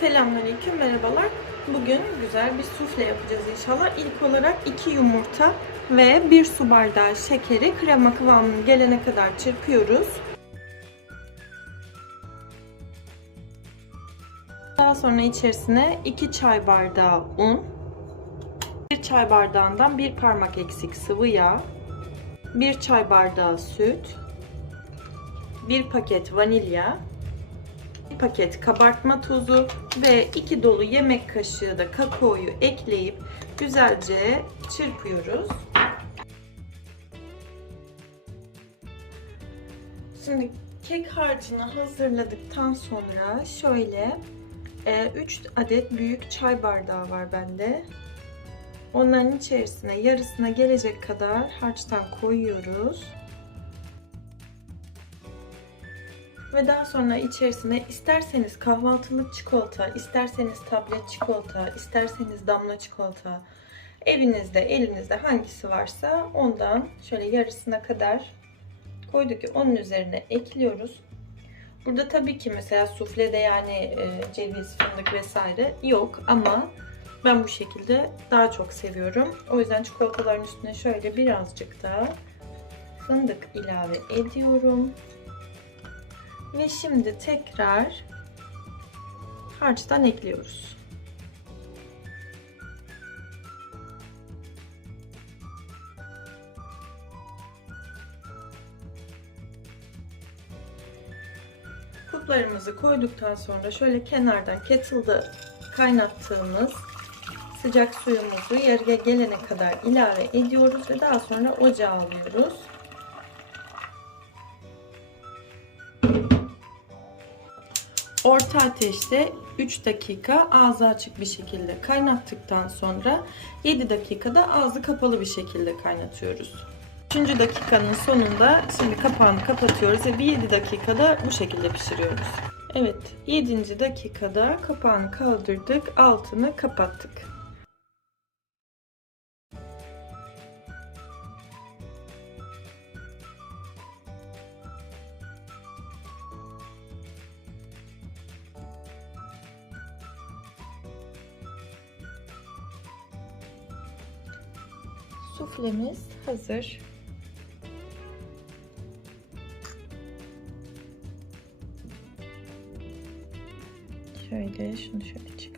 Selamünaleyküm, merhabalar. Bugün güzel bir sufle yapacağız inşallah. İlk olarak 2 yumurta ve 1 su bardağı şekeri krema kıvamına gelene kadar çırpıyoruz. Daha sonra içerisine 2 çay bardağı un, 1 çay bardağından 1 parmak eksik sıvı yağ, 1 çay bardağı süt, 1 paket vanilya, paket kabartma tozu ve 2 dolu yemek kaşığı da kakaoyu ekleyip güzelce çırpıyoruz. Şimdi kek harcını hazırladıktan sonra şöyle 3 adet büyük çay bardağı var bende. Onların içerisine yarısına gelecek kadar harçtan koyuyoruz. Ve daha sonra içerisine isterseniz kahvaltılık çikolata, isterseniz tablet çikolata, isterseniz damla çikolata, evinizde, elinizde hangisi varsa ondan şöyle yarısına kadar koyduk ki onun üzerine ekliyoruz. Burada tabii ki mesela suflede yani e, ceviz, fındık vesaire yok ama ben bu şekilde daha çok seviyorum. O yüzden çikolataların üstüne şöyle birazcık da fındık ilave ediyorum. Ve şimdi tekrar harçtan ekliyoruz. Kuplarımızı koyduktan sonra şöyle kenardan kettle'da kaynattığımız sıcak suyumuzu yarıya gelene kadar ilave ediyoruz ve daha sonra ocağa alıyoruz. Orta ateşte 3 dakika ağzı açık bir şekilde kaynattıktan sonra 7 dakikada ağzı kapalı bir şekilde kaynatıyoruz. 3. dakikanın sonunda şimdi kapağını kapatıyoruz ve bir 7 dakikada bu şekilde pişiriyoruz. Evet 7. dakikada kapağını kaldırdık altını kapattık. Suflemiz hazır. Şöyle şunu şöyle çık.